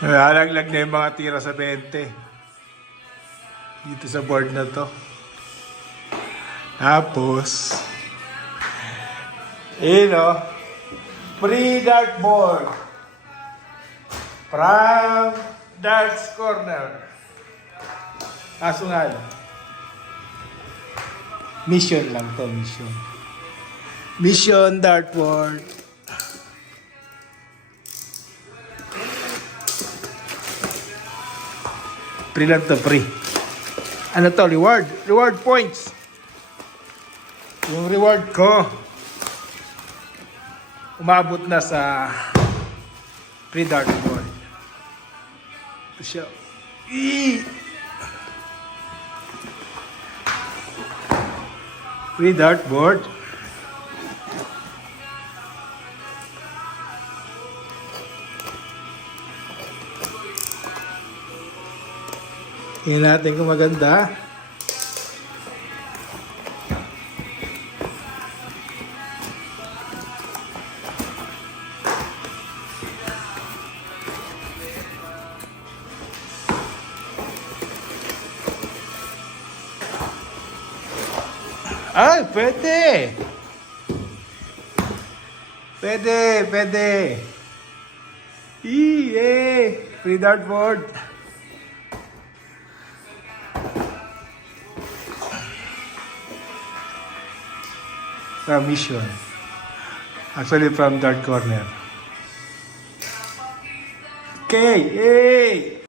Nalalaglag na yung mga tira sa 20. Dito sa board na to. Tapos, free dartboard from Darts Corner. Kasungal. Mission lang to, mission. Mission dartboard. Free lang to, free. Ano to, reward? Reward points. Yung reward ko, umabot na sa free dartboard. Ito siya. Free dartboard. Tingnan natin kung maganda. Ay, pwede. Pwede. Free dartboard. From Mission. Actually from Dart Corner. Okay,